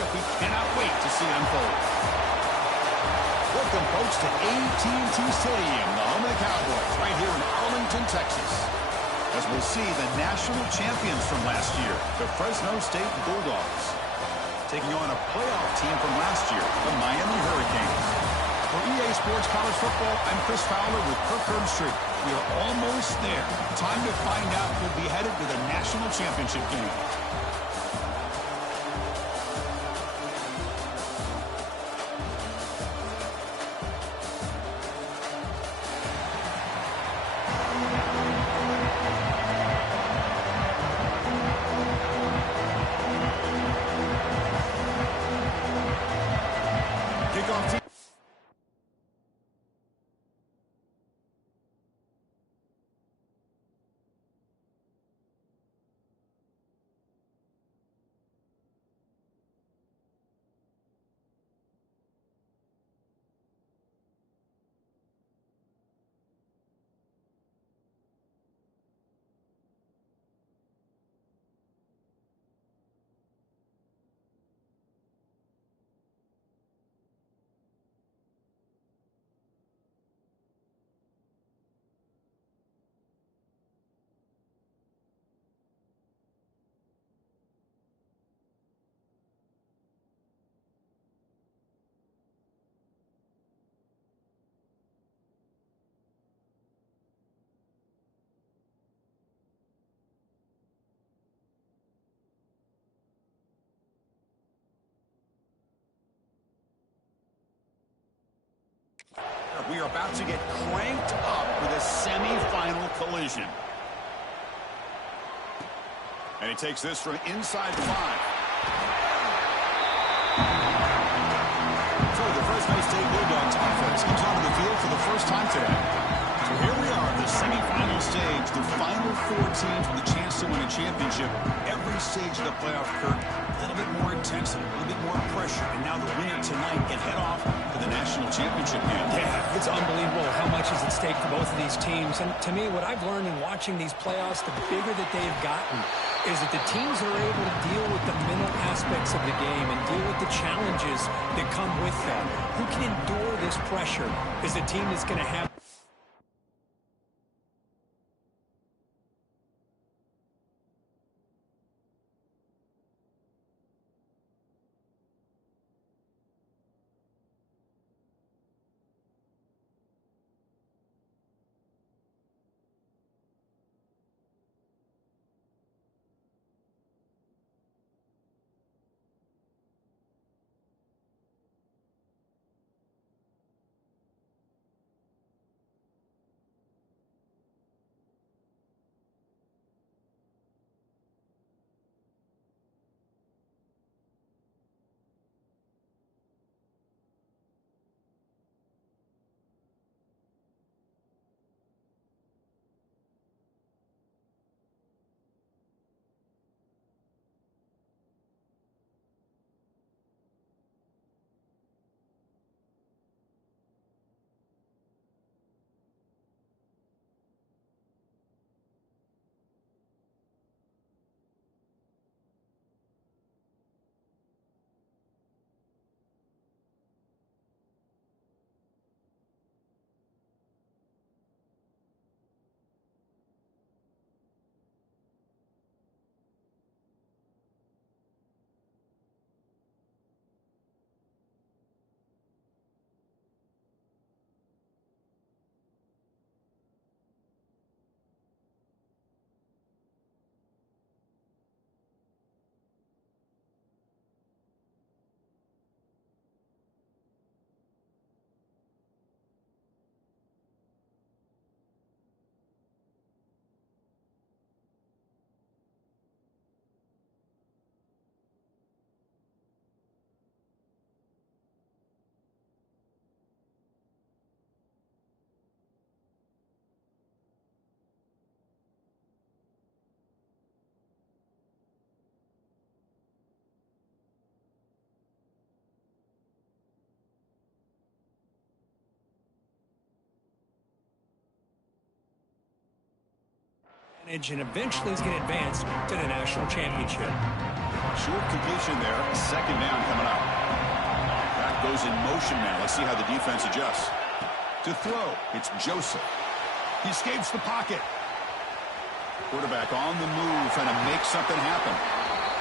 matchup we cannot wait to see unfold. Welcome, folks, to AT&T Stadium, the home of the Cowboys, right here in Arlington, Texas. As we'll see the national champions from last year, the Fresno State Bulldogs, taking on a playoff team from last year, the Miami Hurricanes. For EA Sports College Football, I'm Chris Fowler with Kirk Herbstreit. We are almost there. Time to find out who'll be headed to the national championship game. Kickoff team. We are about to get cranked up with a semifinal collision. And he takes this from inside the 5. So the Fresno State Bulldogs offense comes onto the field for the first time today. So here we are, the semifinal stage, the final 4 teams with a chance to win a championship. Every stage of the playoff, Kirk, a little bit more intensity, a little bit more pressure. And now the winner tonight can head off to the national championship game. Yeah, it's unbelievable how much is at stake for both of these teams. And to me, what I've learned in watching these playoffs, the bigger that they've gotten, is that the teams are able to deal with the mental aspects of the game and deal with the challenges that come with that. Who can endure this pressure is the team that's going to have. And eventually is going to advance to the national championship. Short completion there. Second down coming. is in motion now. Let's see how the defense adjusts. To throw, it's Joseph. He escapes the pocket. Quarterback on the move, trying to make something happen.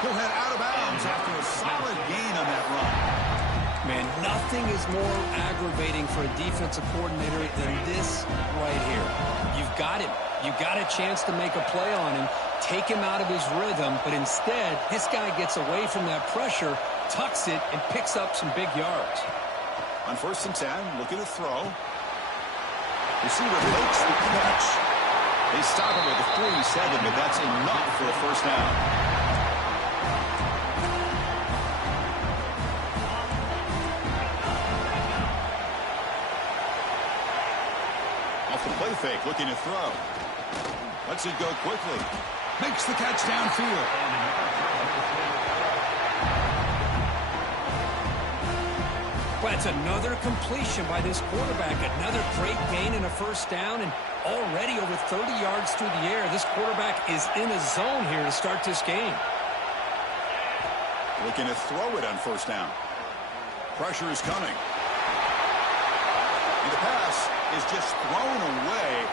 He'll head out of bounds after a solid gain on that run. Man, nothing is more aggravating for a defensive coordinator than this right here. You've got him. You got a chance to make a play on him, take him out of his rhythm, but instead, this guy gets away from that pressure, tucks it, and picks up some big yards. On 1st and 10, looking to throw. Receiver makes the catch. They stop him at the 47, but that's enough for a first down. Off the play fake, looking to throw. Lets it go quickly. Makes the catch downfield. Well, it's another completion by this quarterback. Another great gain and a first down, and already over 30 yards through the air. This quarterback is in a zone here to start this game. Looking to throw it on first down. Pressure is coming. And the pass is just thrown away.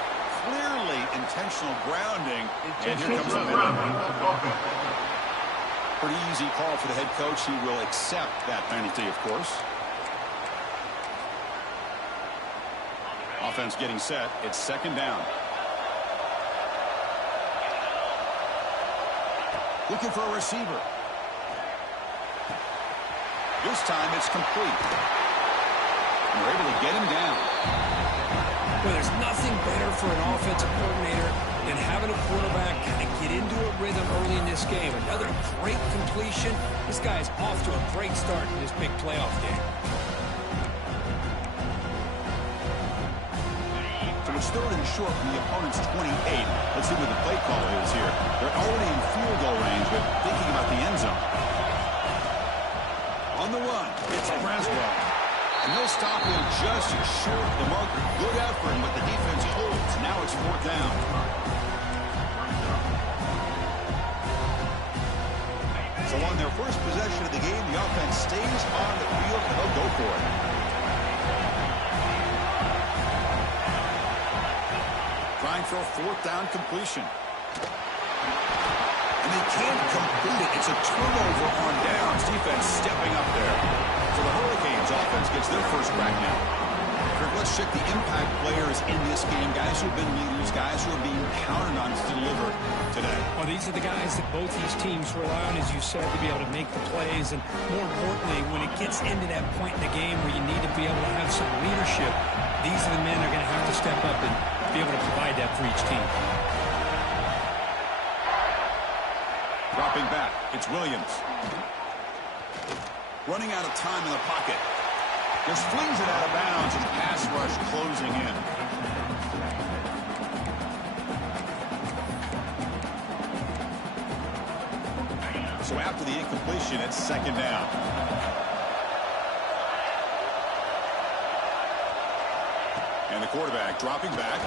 Clearly intentional grounding. And here comes the penalty. Pretty easy call for the head coach. He will accept that penalty, of course. Offense getting set. It's 2nd down. Looking for a receiver. This time it's complete. And they're able to get him down. Well, there's nothing better for an offensive coordinator than having a quarterback kind of get into a rhythm early in this game. Another great completion. This guy's off to a great start in this big playoff game. So it's 3rd and short from the opponent's 28. Let's see what the play call is here. They're already in field goal range, but thinking about the end zone. On the run, it's Fresno. And they'll stop him just short of the marker. Good effort, but the defense holds. Now it's 4th down. So on their first possession of the game, the offense stays on the field, and they'll go for it. Trying for a 4th down completion. And they can't complete it. It's a turnover on downs. Defense stepping up there. So the Hurricanes offense gets their first crack now. Let's check the impact players in this game. Guys who have been leaders, guys who are being counted on to deliver today. Well, these are the guys that both these teams rely on, as you said, to be able to make the plays. And more importantly, when it gets into that point in the game where you need to be able to have some leadership, these are the men that are going to have to step up and be able to provide that for each team. Dropping back, it's Williams. Running out of time in the pocket. Just flings it out of bounds and pass rush closing in. So after the incompletion, it's 2nd down. And the quarterback dropping back.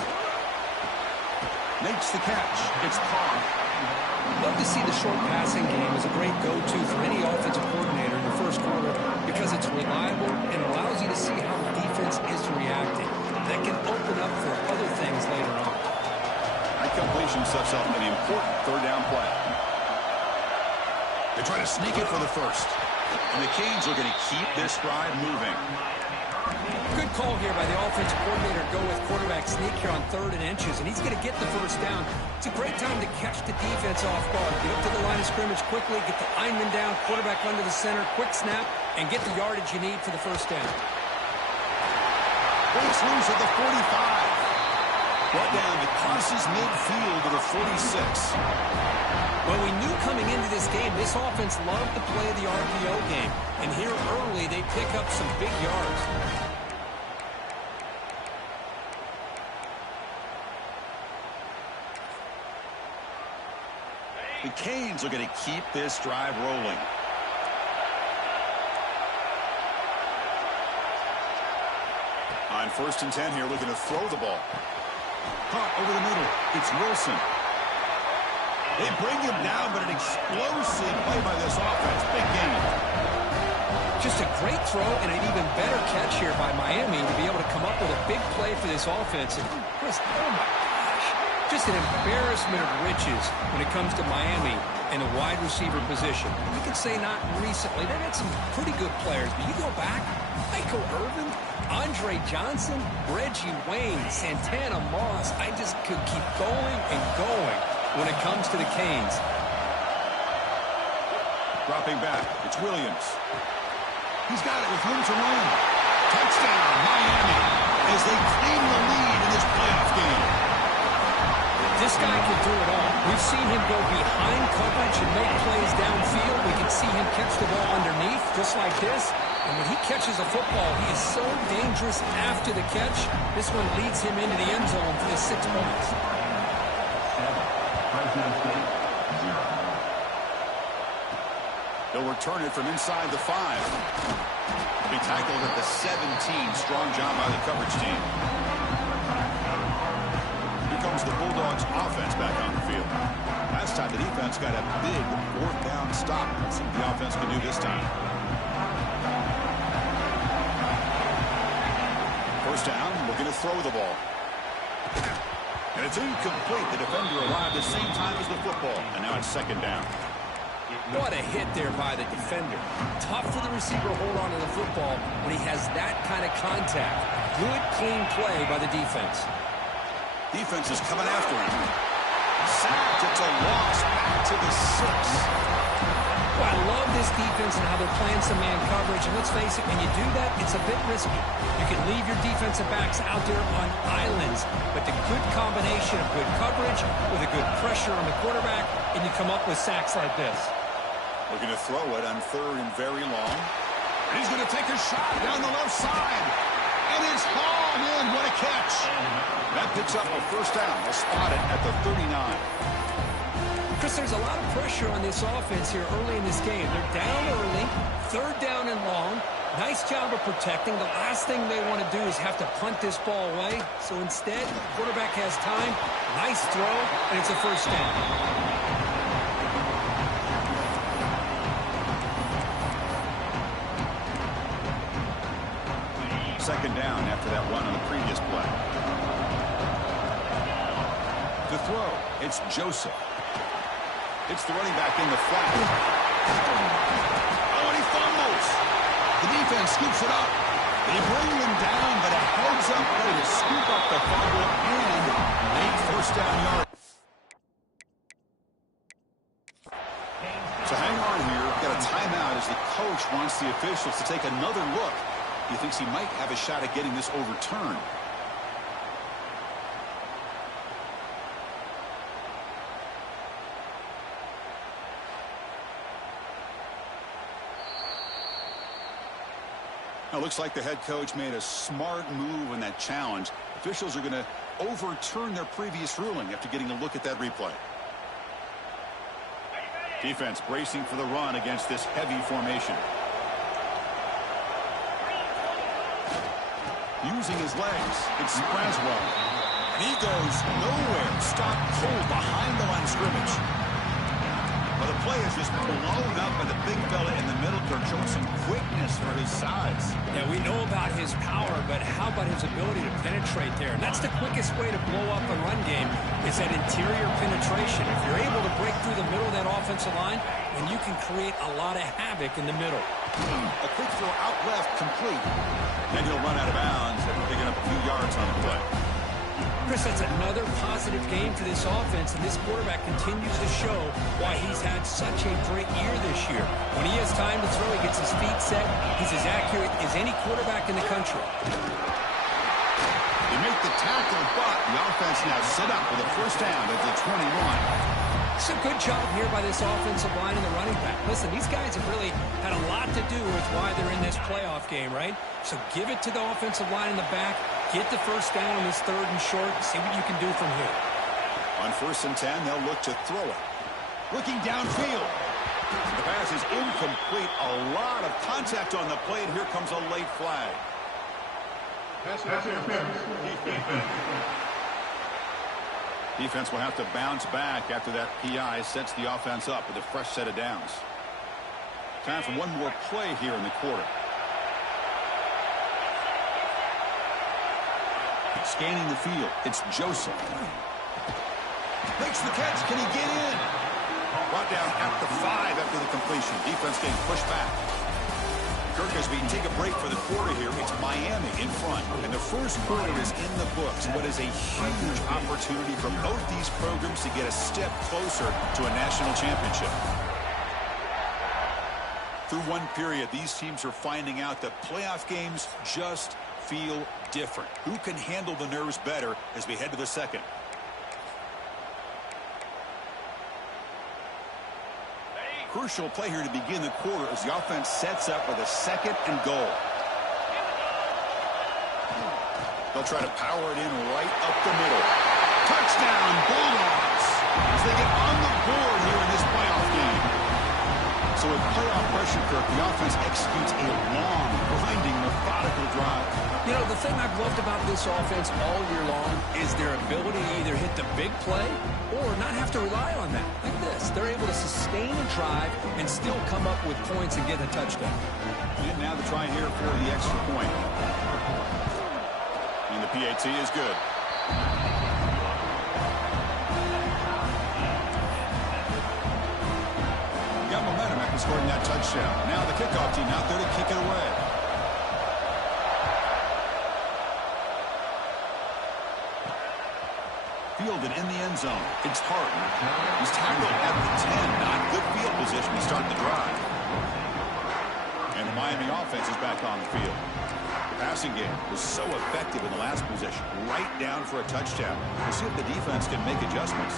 Makes the catch. It's Carr. Love to see the short passing game as a great go-to for any offensive coordinator in the first quarter because it's reliable and allows you to see how the defense is reacting. That can open up for other things later on. That completion sets up an important 3rd down play. They try to sneak it for the first. And the Canes are going to keep this drive moving. Good call here by the offensive coordinator. Go with quarterback sneak here on 3rd and inches, and he's going to get the first down. It's a great time to catch the defense off guard. Get up to the line of scrimmage quickly, get the lineman down, quarterback under the center, quick snap, and get the yardage you need for the first down. Breaks loose at the 45. Brought down to crosses midfield to the 46. Well, we knew coming into this game, this offense loved to play the RPO game. And here early, they pick up some big yards. The Canes are going to keep this drive rolling. On 1st and 10 here, looking to throw the ball. Caught over the middle. It's Wilson. They bring him down, but an explosive play by this offense. Big game. Just a great throw and an even better catch here by Miami to be able to come up with a big play for this offense. And Chris, oh my gosh, just an embarrassment of riches when it comes to Miami and the wide receiver position. You could say not recently. They've had some pretty good players, but you go back, Michael Irvin, Andre Johnson, Reggie Wayne, Santana Moss. I just could keep going and going when it comes to the Canes. Dropping back, it's Williams. He's got it with room to run. Touchdown, Miami, as they claim the lead in this playoff game. This guy can do it all. We've seen him go behind coverage and make plays downfield. We can see him catch the ball underneath, just like this. And when he catches a football, he is so dangerous after the catch. This one leads him into the end zone for the 6 points. They'll return it from inside the 5. They'll be tackled at the 17. Strong job by the coverage team. Here comes the Bulldogs offense back on the field. Last time the defense got a big 4th down stop. Let's see what the offense can do this time. First down, looking to throw the ball. And it's incomplete. The defender arrived at the same time as the football. And now it's 2nd down. What a hit there by the defender. Tough for the receiver to hold on to the football when he has that kind of contact. Good, clean play by the defense. Defense is coming after him. Sacked. It's a loss back to the 6. Well, I love this defense and how they're playing some man coverage. And let's face it, when you do that, it's a bit risky. You can leave your defensive backs out there on islands, but the good combination of good coverage with a good pressure on the quarterback, and you come up with sacks like this. Looking to throw it on 3rd and very long. And he's going to take a shot down the left side. And it's hauled in. What a catch. That picks up a 1st down. They'll spot it at the 39. Chris, there's a lot of pressure on this offense here early in this game. They're down early, 3rd down and long. Nice job of protecting. The last thing they want to do is have to punt this ball away. So instead, the quarterback has time. Nice throw, and it's a 1st down. 2nd down after that run on the previous play. To throw, it's Joseph. It's the running back in the flat. Oh, and he fumbles. The defense scoops it up. They bring him down, but a heads-up play to scoop up the fumble and make 1st down yard. So hang on here. We've got a timeout as the coach wants the officials to take another look. He thinks he might have a shot at getting this overturned. Now, looks like the head coach made a smart move in that challenge. Officials are going to overturn their previous ruling after getting a look at that replay. Defense bracing for the run against this heavy formation. Using his legs, it's Braswell. And he goes nowhere. Stopped cold behind the line of scrimmage. Well, the play is just blown up by the big fella in the middle. They're showing some quickness for his size. Yeah, we know about his power, but how about his ability to penetrate there? And that's the quickest way to blow up a run game is that interior penetration. If you're able to break through the middle of that offensive line, then you can create a lot of havoc in the middle. A quick throw out left, complete. And he'll run out of bounds after picking up a few yards on the play. Chris, that's another positive game for this offense, and this quarterback continues to show why he's had such a great year this year. When he has time to throw, he gets his feet set. He's as accurate as any quarterback in the country. They make the tackle, but the offense now set up with a 1st down at the 21. It's a good job here by this offensive line and the running back. Listen, these guys have really had a lot to do with why they're in this playoff game, right? So give it to the offensive line in the back. Get the 1st down on this 3rd and short. See what you can do from here. On 1st and 10, they'll look to throw it. Looking downfield. The pass is incomplete. A lot of contact on the play, and here comes a late flag. Defense will have to bounce back after that PI sets the offense up with a fresh set of downs. Time for one more play here in the quarter. Scanning the field, it's Joseph. Makes the catch. Can he get in? Brought down at the 5 after the completion. Defense getting pushed back. Kirk, as we take a break for the quarter here, it's Miami in front. And the first quarter is in the books. What is a huge opportunity for both these programs to get a step closer to a national championship. Through one period, these teams are finding out that playoff games just feel different. Who can handle the nerves better as we head to the second? Crucial play here to begin the quarter as the offense sets up with a 2nd and goal. They'll try to power it in right up the middle. Touchdown, Bulldogs, as they get on the board here in this playoff game. So with playoff pressure, Kirk, the offense executes a long, grinding, methodical drive. You know, the thing I've loved about this offense all year long is their ability to either hit the big play or not have to rely on that. Like this. They're able to sustain a drive and still come up with points and get a touchdown. And now the try here for the extra point. And the PAT is good. Got momentum after scoring that touchdown. Now the kickoff team out there to kick it away. Fielded in the end zone. It's Harden. He's tackled at the 10. Not good field position to start the drive. And the Miami offense is back on the field. The passing game was so effective in the last possession. Right down for a touchdown. We'll see if the defense can make adjustments.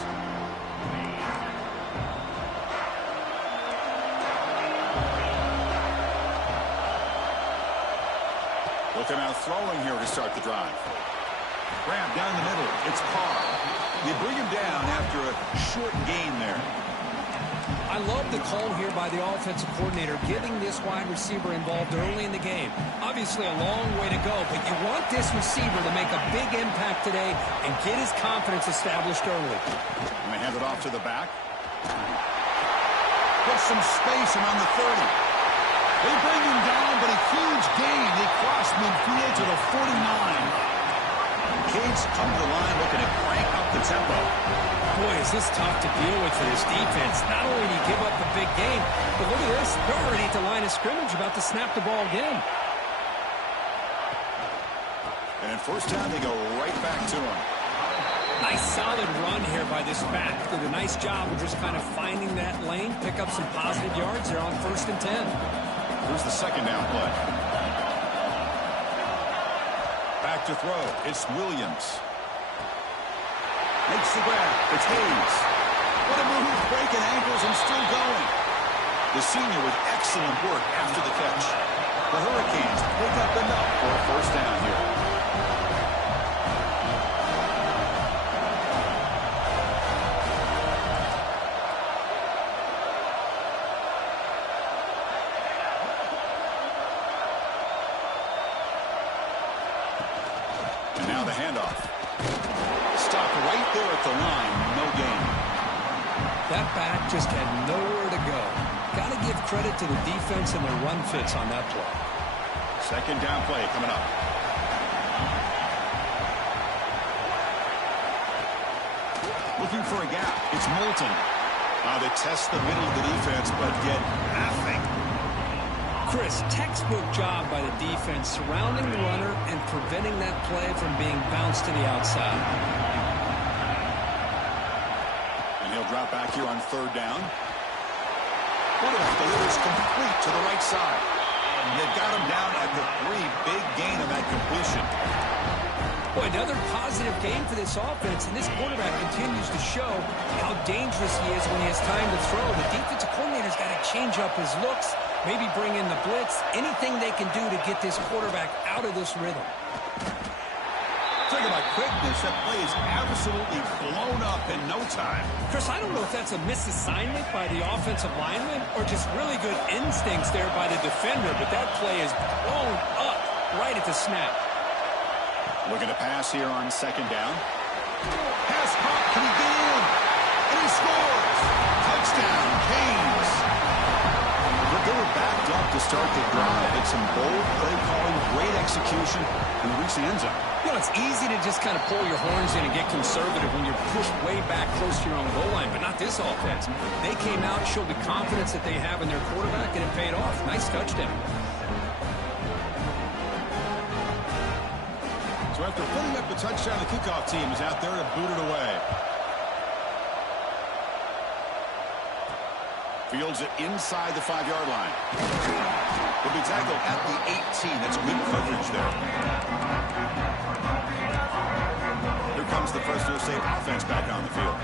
Looking out throwing here to start the drive. Grab down the middle. It's Carr. They bring him down after a short gain there. I love the call here by the offensive coordinator, getting this wide receiver involved early in the game. Obviously a long way to go, but you want this receiver to make a big impact today and get his confidence established early. And they hand it off to the back. Put some space around the 30. They bring him down, but a huge gain. They cross midfield to the 49. Cade's come to the line looking to crank up the tempo. Boy, is this tough to deal with for this defense. Not only do you give up a big game, but look at this. They're already at the line of scrimmage about to snap the ball again. And in first down, they go right back to him. Nice solid run here by this back. Did a nice job of just kind of finding that lane, pick up some positive yards there on 1st and 10. Here's the 2nd down play. Back to throw. It's Williams. Makes the grab. It's Hayes. What a move. Breaking ankles and still going. The senior with excellent work after the catch. The Hurricanes pick up enough for a first down here. And now the handoff. Stopped right there at the line. No gain. That back just had nowhere to go. Got to give credit to the defense and their run fits on that play. 2nd down play coming up. Looking for a gap. It's Moulton. They test the middle of the defense, but get nothing. Chris, textbook job by the defense surrounding the runner and preventing that play from being bounced to the outside. And he'll drop back here on 3rd down. Woodruff delivers complete to the right side. And they've got him down at the 3. Big gain on that completion. Boy, another positive game for this offense, and this quarterback continues to show how dangerous he is when he has time to throw. The defensive coordinator's got to change up his looks, maybe bring in the blitz, anything they can do to get this quarterback out of this rhythm. Talking about quickness, that play is absolutely blown up in no time. Chris, I don't know if that's a misassignment by the offensive lineman or just really good instincts there by the defender, but that play is blown up right at the snap. Looking to pass here on 2nd down. Pass caught. Can he get in? And he scores. Touchdown, Canes. they were backed up to start the drive. It's some bold play calling, great execution, and reach the end zone. You know, it's easy to just kind of pull your horns in and get conservative when you're pushed way back close to your own goal line, but not this offense. They came out and showed the confidence that they have in their quarterback, and it paid off. Nice touchdown. So after putting up the touchdown, the kickoff team is out there to boot it away. Fields it inside the 5-yard line. He'll be tackled at the 18. That's good coverage there. Here comes the Fresno State offense back on the field.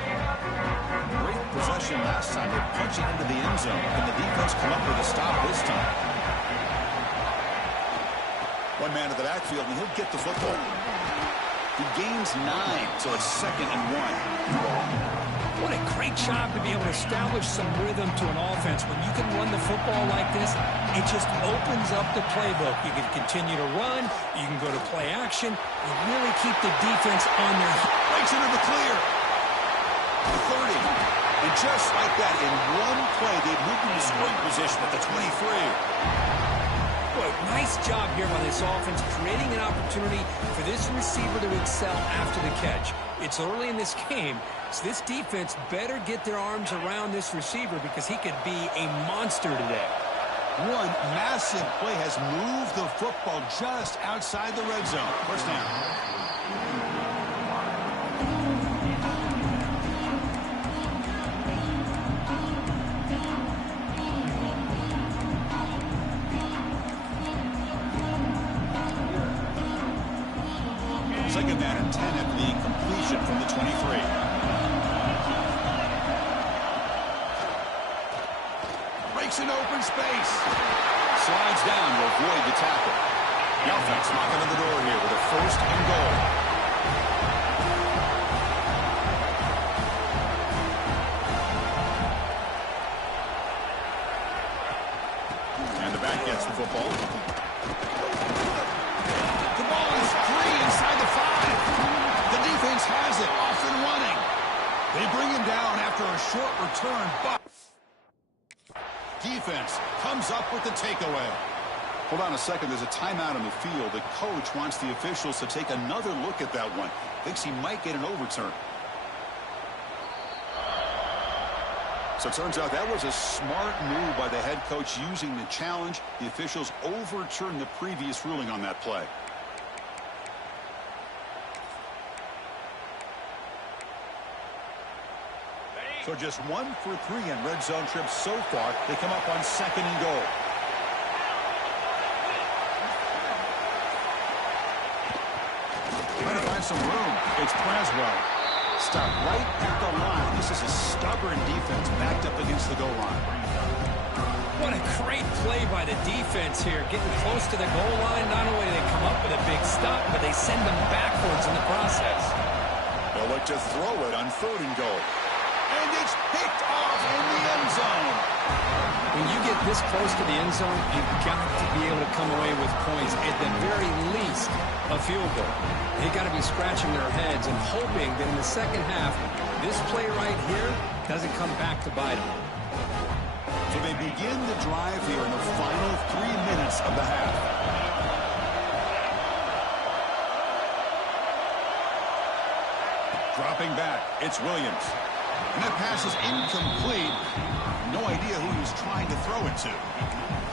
Great possession last time. They punch it into the end zone. Can the defense come up with a stop this time? One man to the backfield, and he'll get the football. He gains 9, so it's 2nd and 1. What a great job to be able to establish some rhythm to an offense. When you can run the football like this, it just opens up the playbook. You can continue to run. You can go to play action. And really keep the defense on their heels. Breaks into the clear. The 30. And just like that, in one play, they've moved into scoring position at the 23. Boy, nice job here by this offense, creating an opportunity for this receiver to excel after the catch. It's early in this game, so this defense better get their arms around this receiver because he could be a monster today. One massive play has moved the football just outside the red zone. First down. Second down and 10 after the incompletion from the 23. Breaks in open space. Slides down to avoid the tackle. The offense knocking on the door here with a 1st and goal. And the back gets the football. Has it off and running. They bring him down after a short return, but defense comes up with the takeaway. Hold on a second. There's a timeout on the field. The coach wants the officials to take another look at that one. Thinks he might get an overturn. So it turns out that was a smart move by the head coach using the challenge. The officials overturned the previous ruling on that play. So just 1 for 3 in red zone trips so far. They come up on 2nd and goal. Trying to find some room. It's Fresno. Stop right at the line. This is a stubborn defense backed up against the goal line. What a great play by the defense here. Getting close to the goal line. Not only do they come up with a big stop, but they send them backwards in the process. They'll look to throw it on 3rd and goal. And it's picked off in the end zone. When you get this close to the end zone, you've got to be able to come away with points. At the very least, a field goal. They've got to be scratching their heads and hoping that in the second half, this play right here doesn't come back to bite them. So they begin the drive here in the final 3 minutes of the half. Dropping back, it's Williams. And that pass is incomplete. No idea who he was trying to throw it to.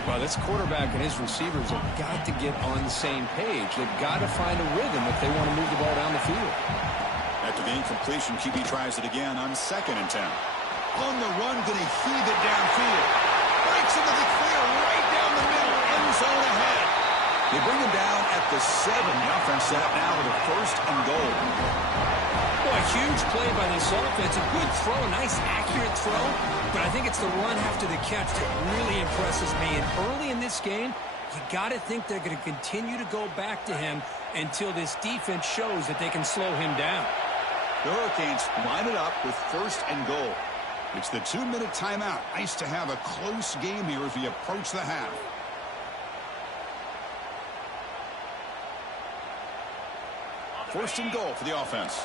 Well, this quarterback and his receivers have got to get on the same page. They've got to find a rhythm if they want to move the ball down the field. After the incompletion, QB tries it again on 2nd and 10. On the run, going to heave it downfield. Breaks into the clear right down the middle. End zone ahead. They bring him down at the 7. The offense set up now with a 1st and goal. Boy, a huge play by this offense. A good throw, a nice accurate throw. But I think it's the run after the catch that really impresses me. And early in this game, you got to think they're going to continue to go back to him until this defense shows that they can slow him down. The Hurricanes line it up with 1st and goal. It's the 2-minute timeout. Nice to have a close game here as we approach the half. First and goal for the offense.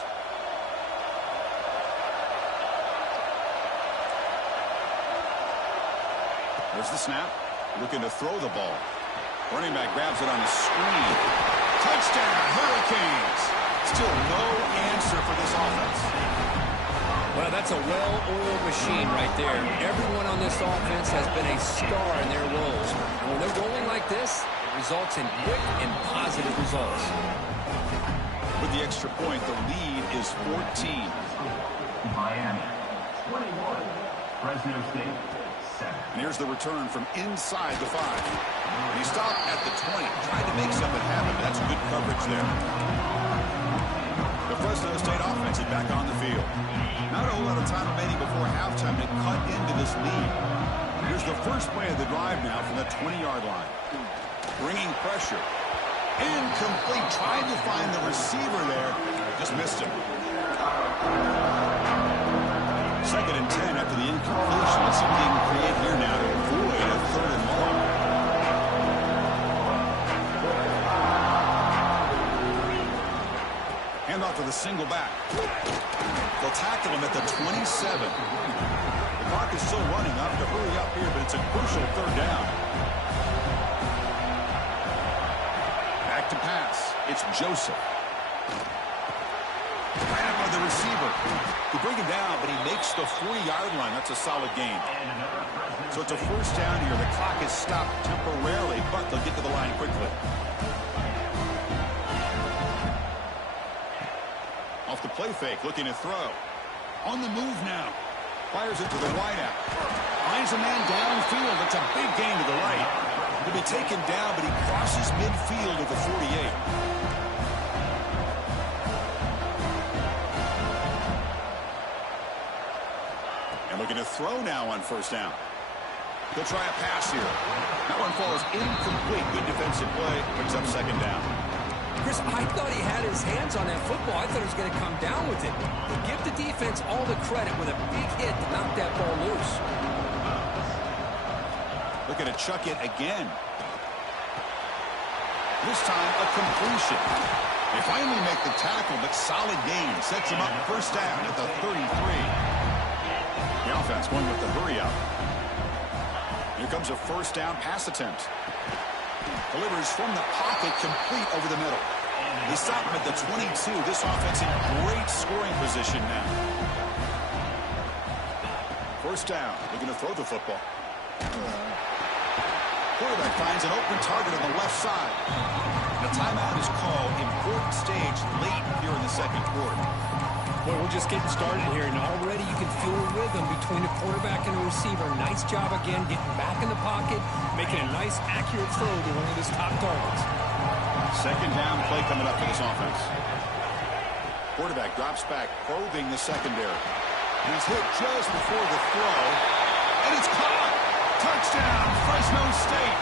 There's the snap. Looking to throw the ball. Running back grabs it on the screen. Touchdown, Hurricanes. Still no answer for this offense. Well, that's a well-oiled machine right there. Everyone on this offense has been a star in their roles. And when they're rolling like this, it results in quick and positive results. With the extra point, the lead is 14. Miami, 21. Fresno State, 7. And here's the return from inside the 5. He stopped at the 20, trying to make something happen. That's good coverage there. The Fresno State offense is back on the field. Not a whole lot of time remaining before halftime to cut into this lead. Here's the first play of the drive now from the 20-yard line. Bringing pressure. Incomplete. Tried to find the receiver there. Just missed him. 2nd and 10 after the incompletion. Let's see what he can create here now to avoid a 3rd and long. Hand off to the single back. They'll tackle him at the 27. The clock is still running. Up to hurry up here, but it's a crucial 3rd down. Back to pass. It's Joseph. Right up on the receiver. They bring him down, but he makes the 40-yard line. That's a solid gain. So it's a 1st down here. The clock is stopped temporarily, but they'll get to the line quickly. Off the play fake, looking to throw. On the move now. Fires it to the wideout. Finds a man downfield. That's a big gain to the right. He'll be taken down, but he crosses midfield at the 48. Looking to throw now on 1st down. He'll try a pass here. That one falls incomplete. Good defensive play. Picks up 2nd down. Chris, I thought he had his hands on that football. I thought he was going to come down with it. But give the defense all the credit with a big hit to knock that ball loose. Looking to chuck it again. This time a completion. They finally make the tackle, but solid gain. Sets him up 1st down at the 33. The offense going with the hurry up. Here comes a 1st down pass attempt. Delivers from the pocket, complete over the middle. They stop him at the 22. This offense in great scoring position now. 1st down. Looking to throw the football. Quarterback finds an open target on the left side. The timeout is called. Important stage late here in the 2nd quarter. Boy, we're just getting started here, and already you can feel a rhythm between a quarterback and a receiver. Nice job again, getting back in the pocket, making a nice, accurate throw to one of his top targets. 2nd down play coming up for this offense. Quarterback drops back, probing the secondary. He's hit just before the throw, and it's caught! Touchdown, Fresno State!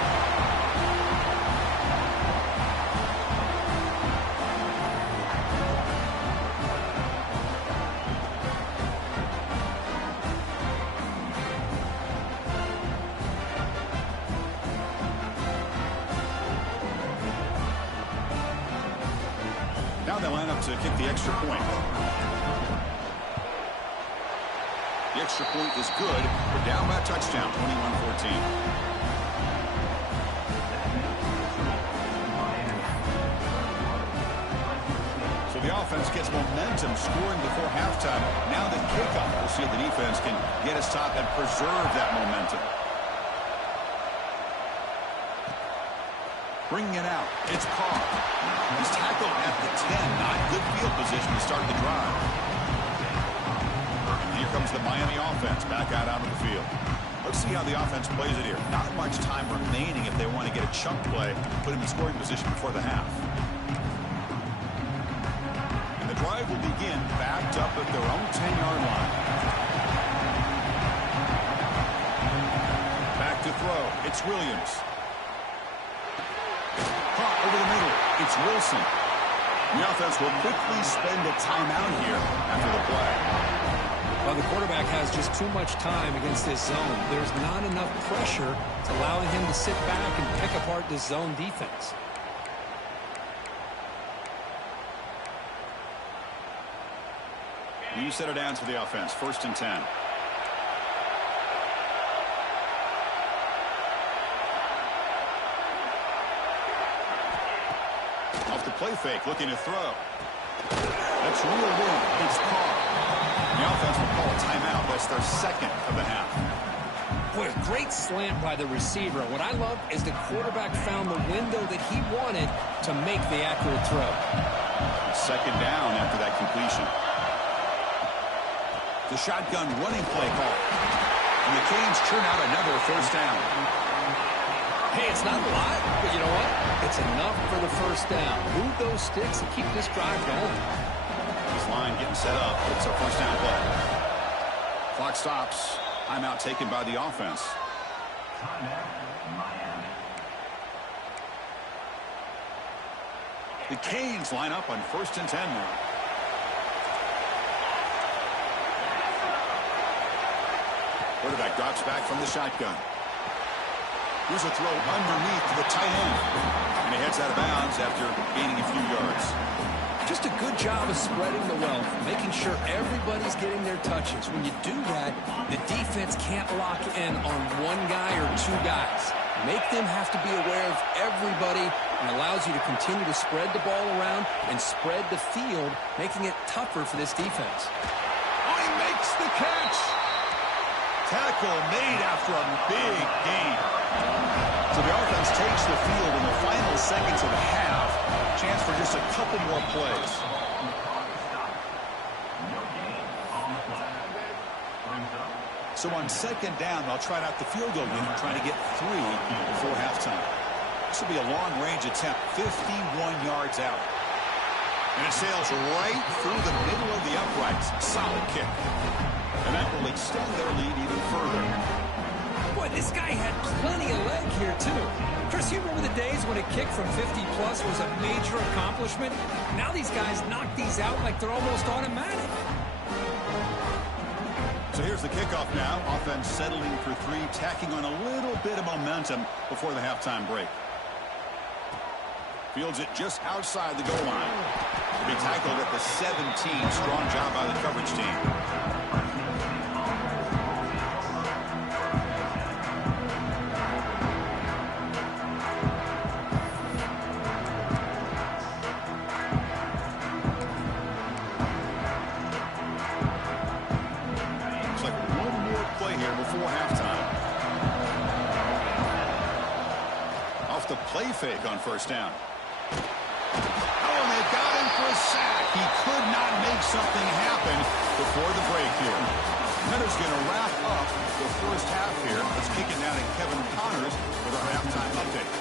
Now they line up to kick the extra point. The extra point is good. We're down by a touchdown, 21-14. So the offense gets momentum, scoring before halftime. Now the kickoff. We'll see if the defense can get a stop and preserve that momentum. Bringing it out. It's Carr. He's tackled at the 10. Not good field position to start the drive. And here comes the Miami offense back out onto the field. Let's see how the offense plays it here. Not much time remaining if they want to get a chunk play, put him in scoring position before the half. And the drive will begin backed up at their own 10-yard line. Back to throw. It's Williams. Caught over the middle. It's Wilson. The offense will quickly spend a timeout here after the play. Well, the quarterback has just too much time against this zone. There's not enough pressure to allowing him to sit back and pick apart this zone defense. New set of downs for the offense. 1st and 10. Off the play fake, looking to throw. That's reeled in. It's Carr. The offense will call a timeout. That's their second of the half. Boy, a great slant by the receiver. What I love is the quarterback found the window that he wanted to make the accurate throw. Second down after that completion. The shotgun running play call. And the Canes churn out another first down. Hey, it's not a lot, but you know what? It's enough for the first down. Move those sticks and keep this drive going. This line getting set up. It's a first down play. Clock stops. Timeout taken by the offense. Timeout, Miami. The Canes line up on 1st and 10 now. Quarterback drops back from the shotgun. Here's a throw underneath to the tight end. And he heads out of bounds after gaining a few yards. Just a good job of spreading the wealth, making sure everybody's getting their touches. When you do that, the defense can't lock in on one guy or two guys. Make them have to be aware of everybody and allows you to continue to spread the ball around and spread the field, making it tougher for this defense. Oh, he makes the catch. Tackle made after a big gain. So the offense takes the field in the final seconds of the half. Chance for just a couple more plays. So on second down, they'll try out the field goal unit, trying to get 3 before halftime. This will be a long-range attempt, 51 yards out. And it sails right through the middle of the uprights. Solid kick. And that will extend their lead even further. Boy, this guy had plenty of leg here, too. Chris, you remember the days when a kick from 50-plus was a major accomplishment? Now these guys knock these out like they're almost automatic. So here's the kickoff now. Offense settling for 3, tacking on a little bit of momentum before the halftime break. Fields it just outside the goal line. He'll be tackled at the 17. Strong job by the coverage team. Before halftime. Off the play fake on first down. Oh, and they got him for a sack. He could not make something happen before the break here. Hunter's going to wrap up the first half here. Let's kick it now to Kevin Connors with our halftime update.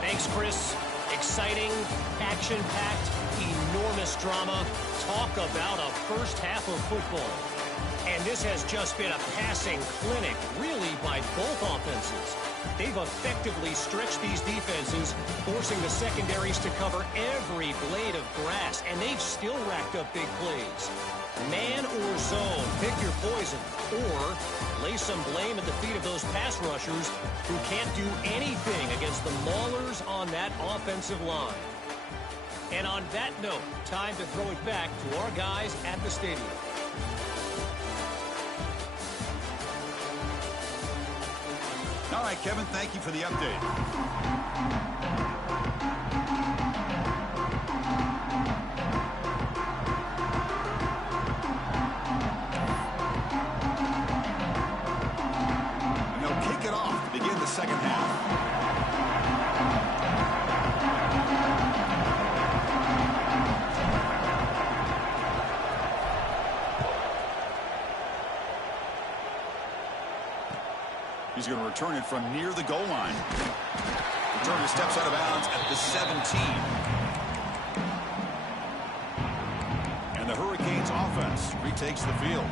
Thanks, Chris. Exciting, action-packed, enormous drama. Talk about a first half of football. And this has just been a passing clinic, really, by both offenses. They've effectively stretched these defenses, forcing the secondaries to cover every blade of grass, and they've still racked up big plays. Man or zone, pick your poison, or lay some blame at the feet of those pass rushers who can't do anything against the maulers on that offensive line. And on that note, time to throw it back to our guys at the stadium. All right, Kevin, thank you for the update. And they'll kick it off to begin the second half. He's going to return it from near the goal line. Returner steps out of bounds at the 17. And the Hurricanes offense retakes the field.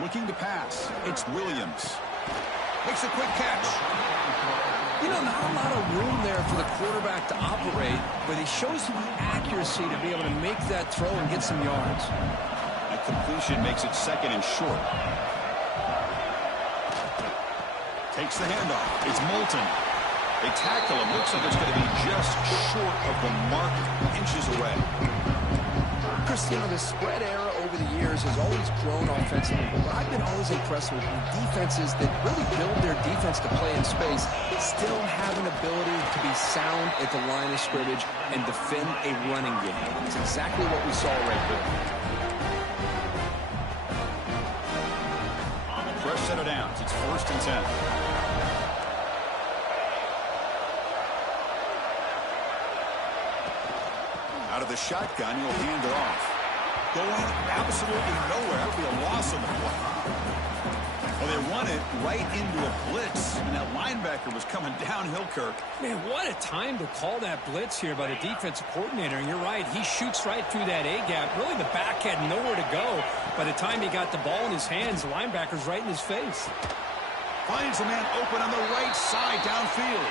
Looking to pass. It's Williams. Makes a quick catch. You know, not a lot of room there for the quarterback to operate, but he shows some accuracy to be able to make that throw and get some yards. That completion makes it second and short. Takes the handoff. It's Moulton. They tackle him. Looks like it's going to be just short of the mark, inches away. Chris, you know, the spread era over over the years has always grown offensively. But what I've been always impressed with defenses that really build their defense to play in space still have an ability to be sound at the line of scrimmage and defend a running game. It's exactly what we saw right there. Fresh set of downs. It's 1st and 10. Out of the shotgun, he'll hand it off. Going absolutely nowhere. That would be a loss on the play. Well, they run it right into a blitz, and that linebacker was coming downhill, Kirk. Man, what a time to call that blitz here by the defensive coordinator. And you're right, he shoots right through that A-gap. Really, the back had nowhere to go. By the time he got the ball in his hands, the linebacker's right in his face. Finds a man open on the right side downfield.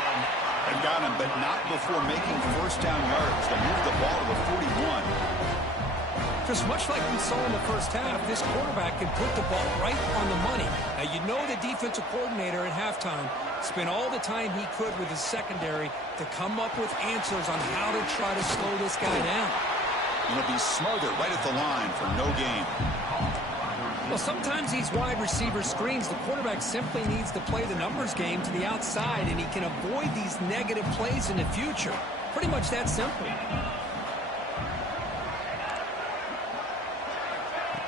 And got him, but not before making 1st down yards. They moved the ball to the 41. Just much like we saw in the first half, this quarterback can put the ball right on the money. Now, you know the defensive coordinator at halftime spent all the time he could with his secondary to come up with answers on how to try to slow this guy down. And he'll be smothered right at the line for no gain. Well, sometimes these wide receiver screens, the quarterback simply needs to play the numbers game to the outside, and he can avoid these negative plays in the future. Pretty much that simple.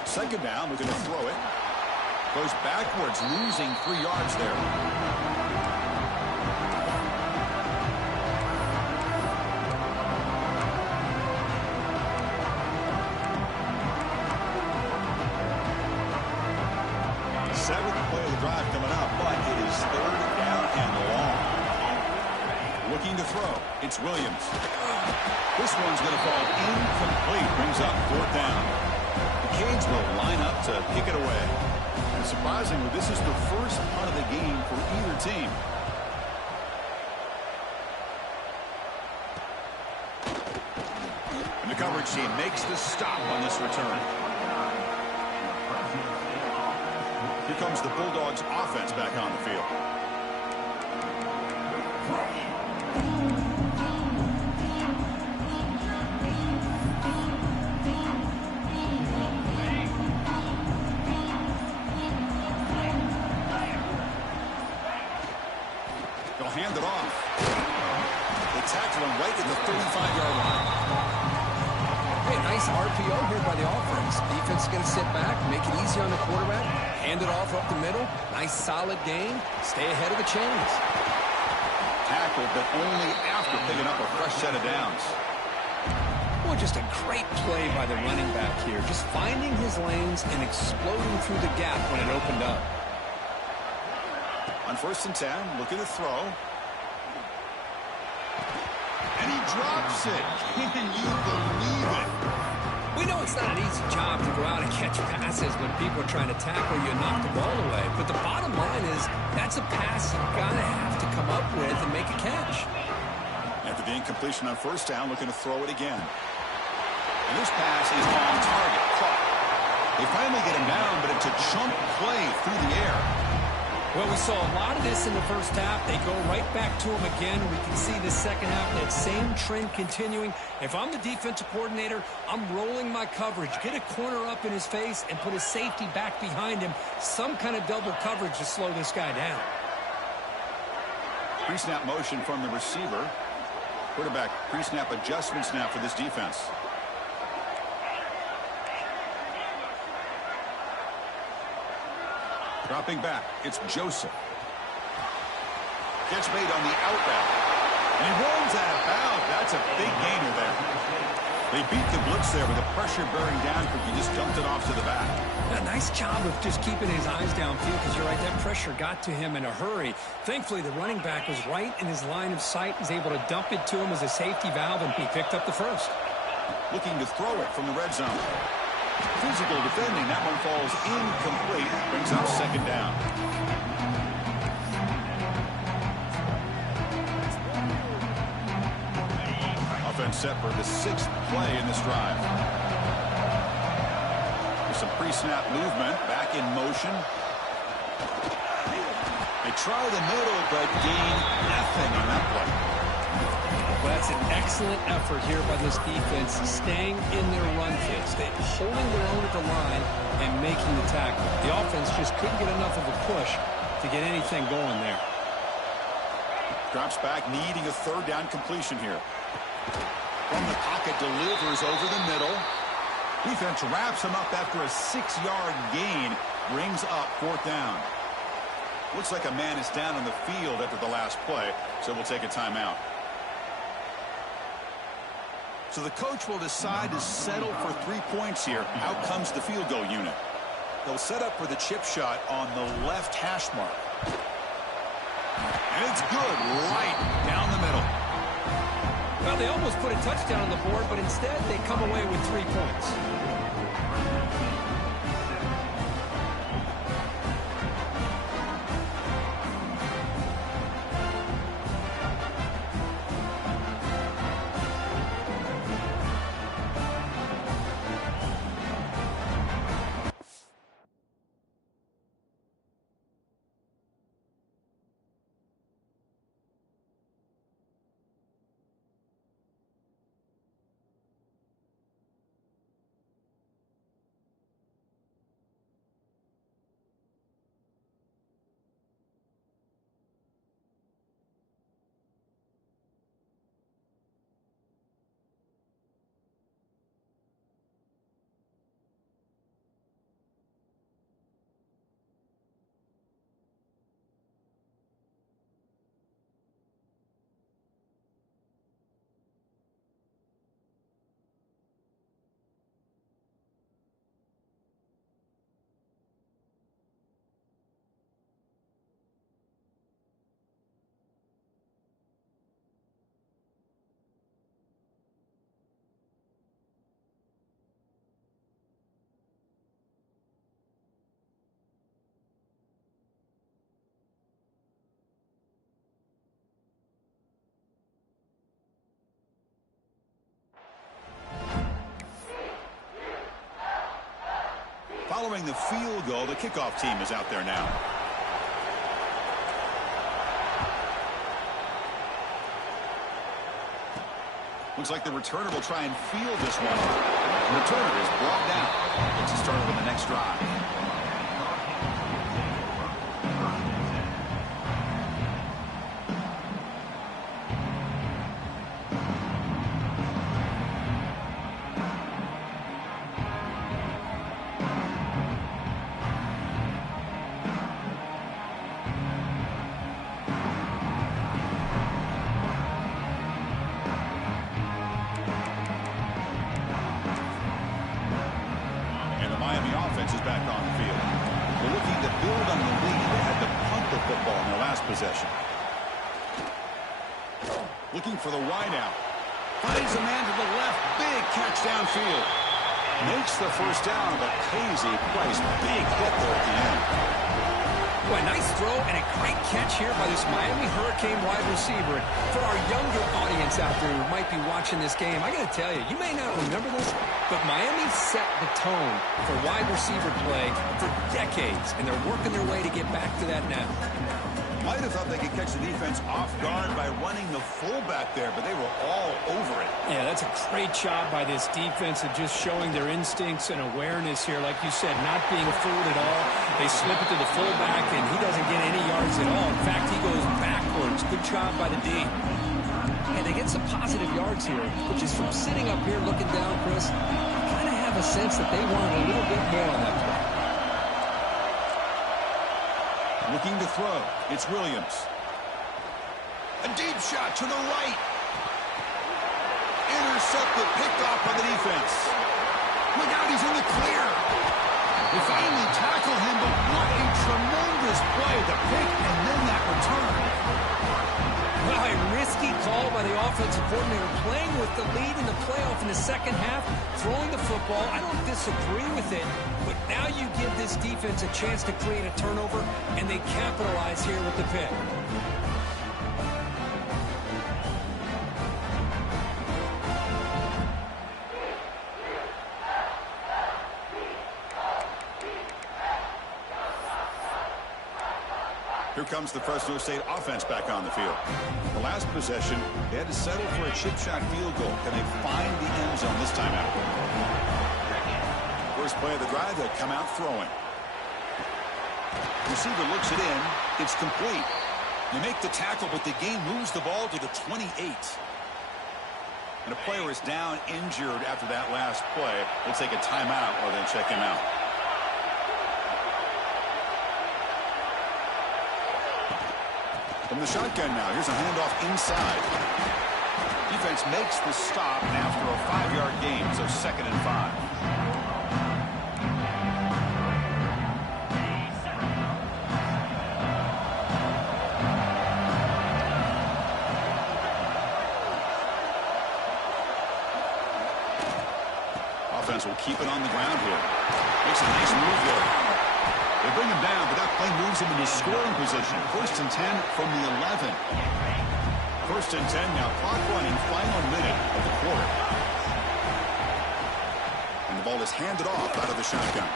2nd down, we're going to throw it. Goes backwards, losing 3 yards there. Drive coming up, but it is 3rd down and long. Looking to throw. It's Williams. This one's going to fall incomplete. Brings up 4th down. The Canes will line up to kick it away. And surprisingly, this is the first punt of the game for either team. And the coverage team makes the stop on this return. Here comes the Bulldogs offense back on the field. They'll hand it off. They tackle him right at the 35-yard line. Hey, nice RPO here by the offense. Defense is going to sit back, make it easy on the quarterback, hand it off up the middle. Nice solid gain. Stay ahead of the chains. Tackled, but only after picking up a fresh set of downs. Boy, just a great play by the running back here. Just finding his lanes and exploding through the gap when it opened up. On 1st and 10, looking to throw. And he drops it. Can you believe it? We know it's not an easy job to go out and catch passes when people are trying to tackle you and knock the ball away. But the bottom line is that's a pass you've got to have to come up with and make a catch. After the incompletion on 1st down, looking to throw it again. And this pass is on target. Caught. They finally get him down, but it's a chunk play through the air. Well, we saw a lot of this in the first half. They go right back to him again. We can see the second half, that same trend continuing. If I'm the defensive coordinator, I'm rolling my coverage. Get a corner up in his face and put a safety back behind him. Some kind of double coverage to slow this guy down. Pre-snap motion from the receiver. Quarterback pre-snap adjustment snap for this defense. Dropping back, it's Joseph. Gets made on the out route. And he rolls out of bounds. That's a big gainer there. They beat the blitz there with the pressure bearing down, but he just dumped it off to the back. A nice job of just keeping his eyes downfield, because you're right, that pressure got to him in a hurry. Thankfully, the running back was right in his line of sight. He's able to dump it to him as a safety valve, and he picked up the first. Looking to throw it from the red zone. Physical defending. That one falls incomplete. Brings up 2nd down. Offense set for the 6th play in this drive. There's some pre-snap movement. Back in motion. They try the middle, but gain nothing on that play. Well, that's an excellent effort here by this defense, staying in their run fits, holding their own at the line and making the tackle. The offense just couldn't get enough of a push to get anything going there. Drops back, needing a third down completion here. From the pocket, delivers over the middle. Defense wraps him up after a 6-yard gain, brings up fourth down. Looks like a man is down on the field after the last play, so we'll take a timeout. So the coach will decide to settle for 3 points here. Out comes the field goal unit. They'll set up for the chip shot on the left hash mark. And it's good right down the middle. Well, they almost put a touchdown on the board, but instead they come away with 3 points. Following the field goal, the kickoff team is out there now. Looks like the returner will try and field this one. The returner is brought down. Gets to start with the next drive. Is back on the field. They're looking to build on the lead. They had to punt the football in their last possession. Looking for the wideout. Finds a man to the left. Big catch downfield. Makes the first down, but pays a price. Big hit there at the end. Boy, nice throw and a great catch here by this Miami Hurricane wide receiver. For our younger audience out there who might be watching this game, I got to tell you, you may not remember this, but Miami set the tone for wide receiver play for decades, and they're working their way to get back to that now. Might have thought they could catch the defense off guard by running the fullback there, but they were all over it. Yeah, that's a great job by this defense of just showing their instincts and awareness here. Like you said, not being fooled at all. They slip it to the fullback, and he doesn't get any yards at all. In fact, he goes backwards. Good job by the D. And they get some positive yards here, but just from sitting up here looking down, Chris, I kind of have a sense that they wanted a little bit more on that play. Looking to throw. It's Williams. A deep shot to the right. Intercepted, picked off by the defense. Look out, he's in the clear. They finally tackle him, but what a tremendous play. The pick and then that return. Well, a risky call by the offensive coordinator, playing with the lead in the playoff in the second half, throwing the football. I don't disagree with it, but now you give this defense a chance to create a turnover, and they capitalize here with the pick. Here comes the Fresno State offense back on the field. The last possession, they had to settle for a chip shot field goal. Can they find the end zone this time out? First play of the drive, they come out throwing. Receiver looks it in. It's complete. They make the tackle, but the game moves the ball to the 28. And a player is down injured after that last play. They'll take a timeout or then check him out. From the shotgun now, here's a handoff inside. Defense makes the stop after a 5-yard gain, so 2nd and 5. Offense will keep it on the ground here. Makes a nice move there. They bring him down, but that play moves him into scoring position. 1st and 10 from the 11. 1st and 10 now, clock running, final minute of the quarter. And the ball is handed off out of the shotgun.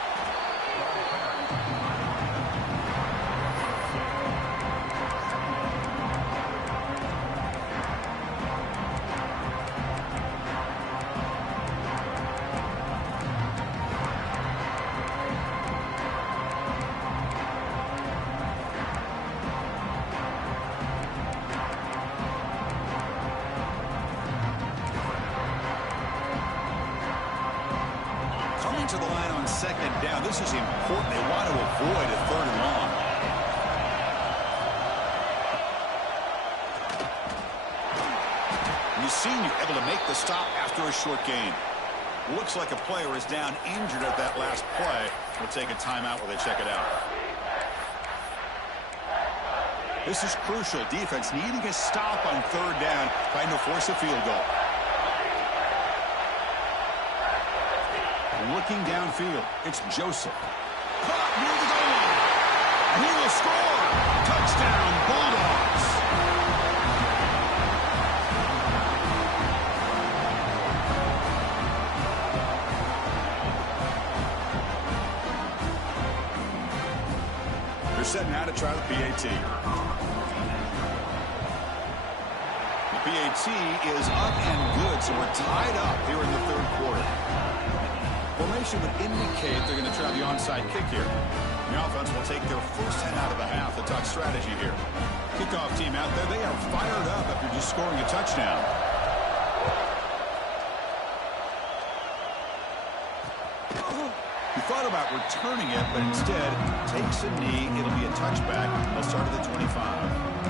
To the line on 2nd down. This is important. They want to avoid a 3rd and long. And the senior able to make the stop after a short gain. Looks like a player is down injured at that last play. We'll take a timeout while they check it out. This is crucial. Defense needing a stop on 3rd down, trying to force a field goal. Looking downfield, it's Joseph. Caught near the goal line. And he will score. Touchdown, Bulldogs. They're setting out to try the PAT. The PAT is up and good, so we're tied up here in the 3rd quarter. Formation would indicate they're going to try the onside kick here. The offense will take their first 10 out of the half. The talk strategy here. Kickoff team out there. They are fired up after just scoring a touchdown. He thought about returning it, but instead takes a knee. It'll be a touchback. They'll start at the 25.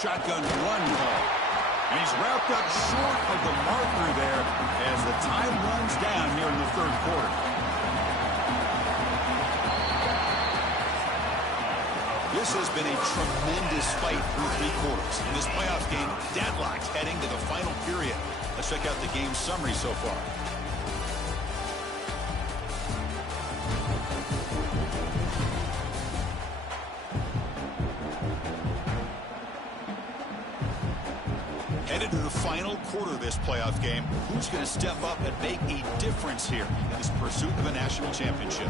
Shotgun run call. And he's wrapped up short of the marker there as the time runs down here in the 3rd quarter. This has been a tremendous fight through 3 quarters. In this playoff game, deadlocked heading to the final period. Let's check out the game summary so far. Headed to the final quarter of this playoff game. Who's going to step up and make a difference here in this pursuit of a national championship?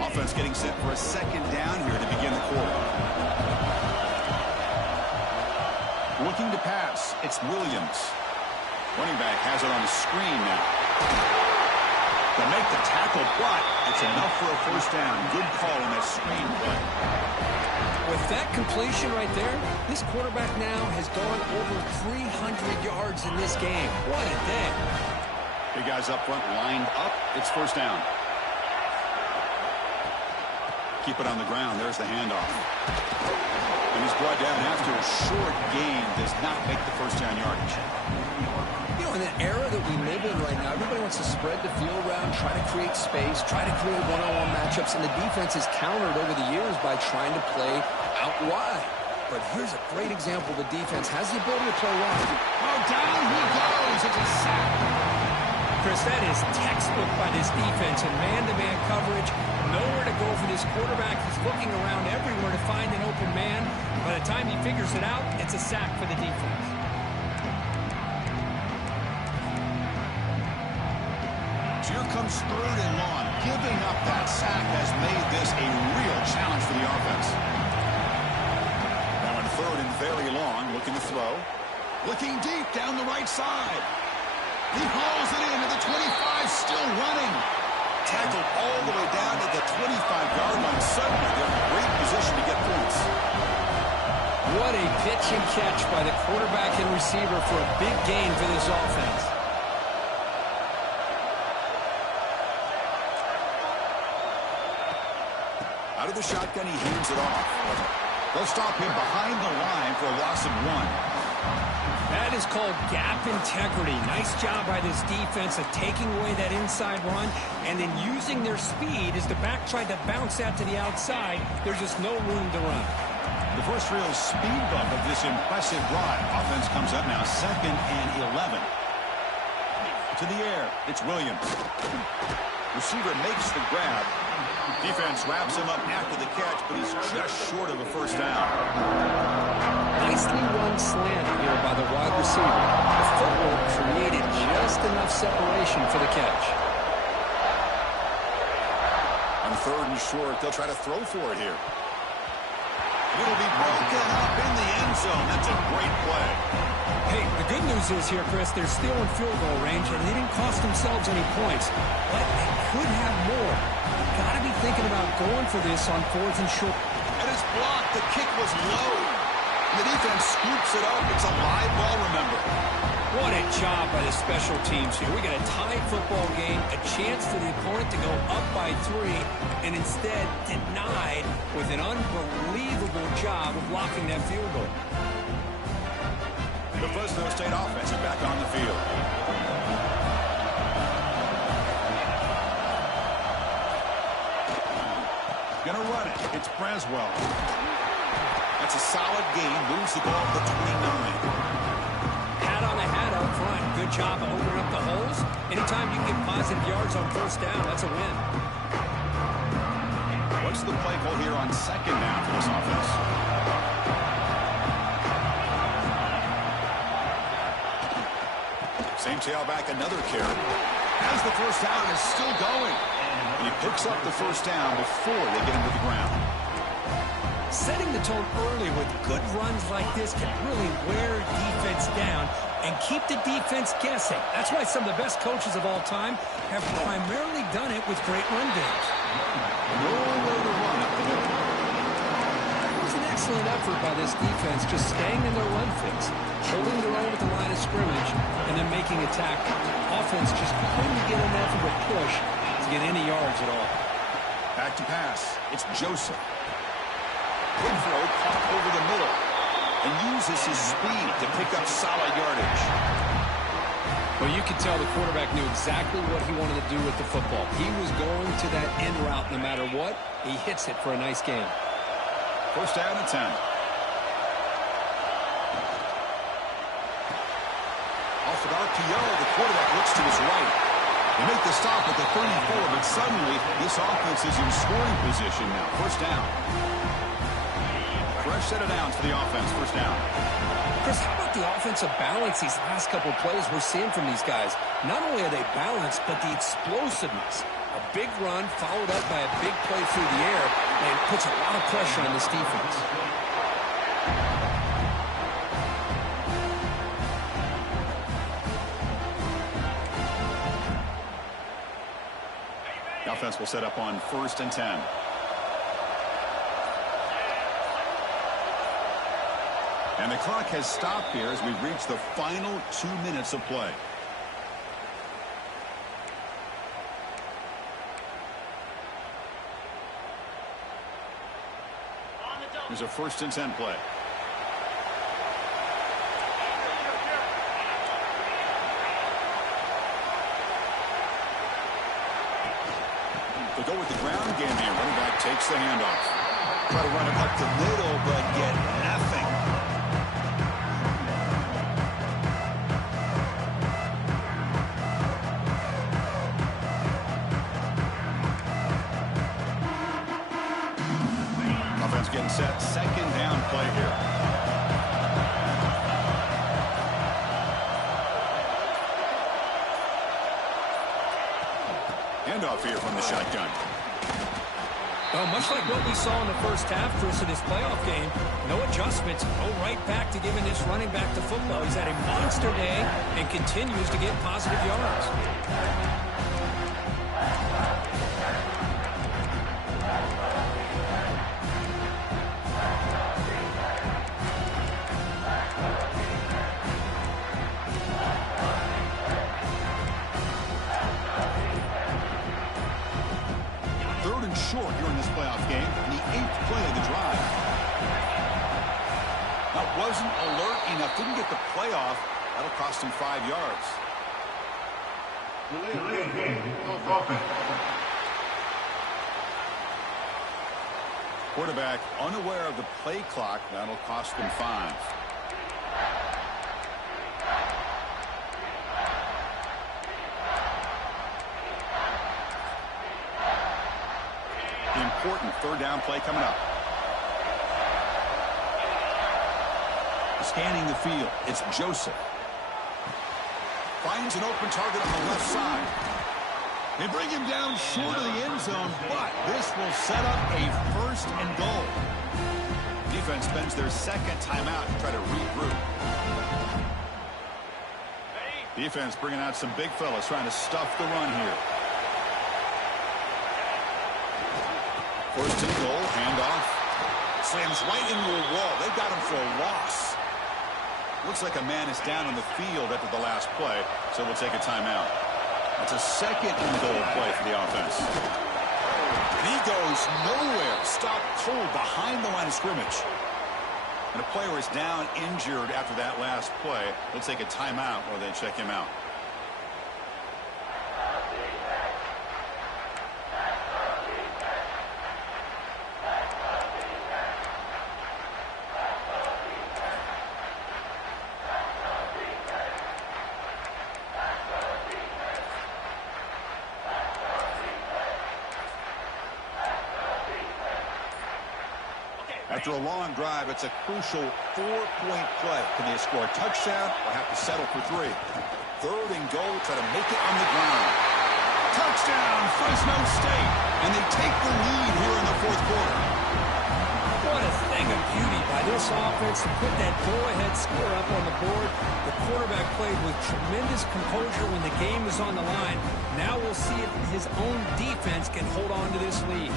Offense getting set for a 2nd down here to begin the quarter. Looking to pass, it's Williams. Running back has it on the screen now. They'll make the tackle, but it's enough for a 1st down. Good call on that screen play. With that completion right there, this quarterback now has gone over 300 yards in this game. What a day. Big guys up front lined up. It's 1st down. Keep it on the ground. There's the handoff. And he's brought down after a short gain. Does not make the 1st down yardage. In an era that we live in right now, everybody wants to spread the field around, try to create space, try to create one-on-one matchups, and the defense has countered over the years by trying to play out wide. but here's a great example. The defense has the ability to play wide. Oh, down he goes. It's a sack. Chris, that is textbook by this defense in man-to-man coverage. Nowhere to go for this quarterback. He's looking around everywhere to find an open man. By the time he figures it out, it's a sack for the defense. Here comes 3rd and long. Giving up that sack has made this a real challenge for the offense. Now in 3rd and very long, looking to throw. Looking deep down the right side. He hauls it in at the 25, still running. Tackled all the way down to the 25-yard line. Suddenly, they're in great position to get points. What a pitch and catch by the quarterback and receiver for a big gain for this offense. Out of the shotgun, he hands it off. They'll stop him behind the line for a loss of 1. That is called gap integrity. Nice job by this defense of taking away that inside run and then using their speed as the back tried to bounce that to the outside. There's just no room to run. The first real speed bump of this impressive drive. Offense comes up now 2nd and 11. To the air, it's Williams. Receiver makes the grab. Defense wraps him up after the catch, but he's just short of a first down. Nicely run slant here by the wide receiver. The footwork created just enough separation for the catch. On 3rd and short, they'll try to throw for it here. It'll be broken up in the end zone. That's a great play. Hey, the good news is here, Chris, they're still in field goal range, and they didn't cost themselves any points. But they could have more. Got to be thinking about going for this on 4th and short. And it's blocked. The kick was low. The defense scoops it up. It's a live ball, remember. What a job by the special teams here. We got a tied football game, a chance for the opponent to go up by 3, and instead denied with an unbelievable job of blocking that field goal. The Fresno State offense is back on the field. Gonna run it. It's Braswell. That's a solid gain. Moves the ball to 29. Hat on the hat up front. Good job of opening up the holes. Anytime you get positive yards on 1st down, that's a win. What's the play call here on 2nd down for this offense? Same tailback, another carry. As the first down is still going. And he picks up the first down before they get him to the ground. Setting the tone early with good runs like this can really wear defense down and keep the defense guessing. That's why some of the best coaches of all time have primarily done it with great run games. Nowhere to run up the middle. It was an excellent effort by this defense, just staying in their run fix, holding their own at the line of scrimmage, and then making a tackle. Offense just couldn't get enough of a push to get any yards at all. Back to pass. It's Joseph. Good throw, caught over the middle, and uses his speed to pick up solid yardage. Well, you could tell the quarterback knew exactly what he wanted to do with the football. He was going to that end route no matter what. He hits it for a nice gain. First down and 10. Off an RPO, the quarterback looks to his right. They make the stop at the 34, but suddenly this offense is in scoring position now. First down. Fresh set of downs for the offense. First down. Chris, how about the offensive balance these last couple of plays we're seeing from these guys? Not only are they balanced, but the explosiveness. A big run followed up by a big play through the air, and it puts a lot of pressure on this defense. The offense will set up on 1st and 10. And the clock has stopped here as we've reached the final 2 minutes of play. There's a 1st and 10 play. They go with the ground game here. Running back takes the handoff. Try to run it up the middle, but get nothing. handoff here from the shotgun. Well, much like what we saw in the first half, Chris, in this playoff game, no adjustments, go right back to giving this running back to football. He's had a monster day and continues to get positive yards. Short during this playoff game, in the 8th play of the drive. That wasn't alert enough, didn't get the playoff. That'll cost him 5 yards. Quarterback unaware of the play clock. That'll cost him 5. Important 3rd down play coming up. Scanning the field, it's Joseph. Finds an open target on the left side. They bring him down short of the end zone, but this will set up a 1st and goal. Defense spends their 2nd timeout to try to regroup. Defense bringing out some big fellas trying to stuff the run here. 1st and goal, handoff. Slams right into a wall. They got him for a loss. Looks like a man is down on the field after the last play, so we'll take a timeout. It's a 2nd and goal play for the offense. And he goes nowhere. Stopped cold behind the line of scrimmage. And a player is down injured after that last play. They'll take a timeout while they check him out. After a long drive, it's a crucial 4-point play. Can they score a touchdown or have to settle for 3? 3rd and goal, try to make it on the ground. Touchdown, Fresno State. And they take the lead here in the 4th quarter. What a thing of beauty by this offense to put that go-ahead score up on the board. The quarterback played with tremendous composure when the game is on the line. Now we'll see if his own defense can hold on to this lead.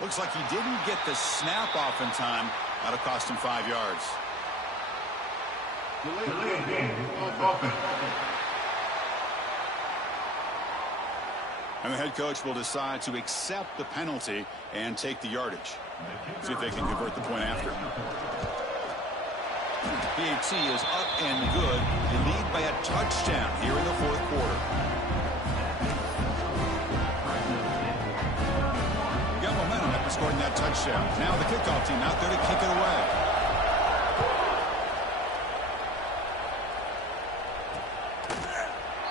Looks like he didn't get the snap off in time. That'll cost him 5 yards. And the head coach will decide to accept the penalty and take the yardage. See if they can convert the point after. PAT is up and good. They lead by a touchdown here in the 4th quarter. Got momentum after scoring that touchdown. Now the kickoff team out there to kick it away.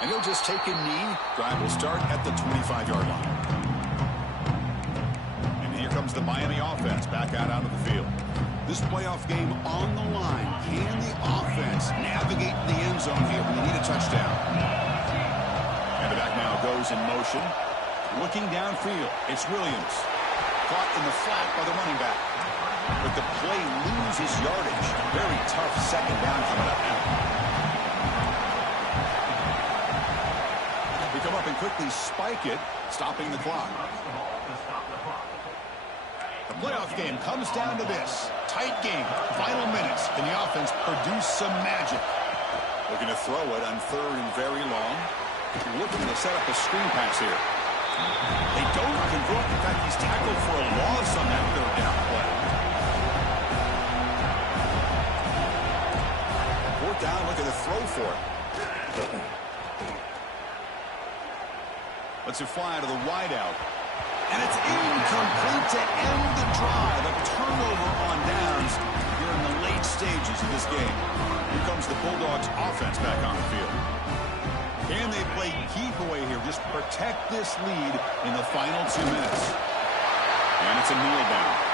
And he'll just take a knee. Drive will start at the 25-yard line. And here comes the Miami offense back out onto the field. This playoff game on the line. Can the offense navigate the end zone here when they need a touchdown? And the back now goes in motion. Looking downfield, it's Williams. Caught in the flat by the running back. But the play loses yardage. Very tough 2nd down coming up now. We come up and quickly spike it, stopping the clock. The playoff game comes down to this. Tight game, final minutes. Can the offense produce some magic? Looking to throw it on 3rd and very long. Looking to set up a screen pass here. They don't convert. In fact, he's tackled for a loss on that 3rd down play. 4th down, look at the throw for it. Let's it fly to the wideout. And it's incomplete to end the drive. A turnover on downs here in the late stages of this game. Here comes the Bulldogs offense back on the field. Can they play keep away here? Just protect this lead in the final 2 minutes. And it's a kneel down.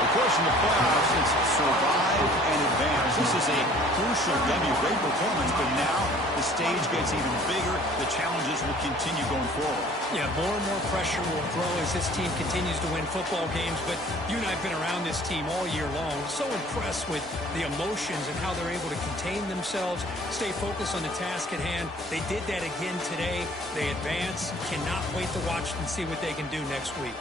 Of course, in the playoffs, it's survive and advance. This is a crucial W. Great performance, but now the stage gets even bigger. The challenges will continue going forward. Yeah, more and more pressure will grow as this team continues to win football games. But you and I have been around this team all year long. So impressed with the emotions and how they're able to contain themselves, stay focused on the task at hand. They did that again today. They advance. Cannot wait to watch and see what they can do next week.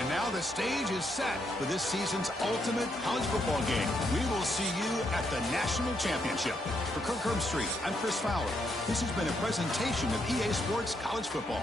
And now the stage is set for this season's ultimate college football game. We will see you at the National Championship. For Kirk Herbstreit, I'm Chris Fowler. This has been a presentation of EA Sports College Football.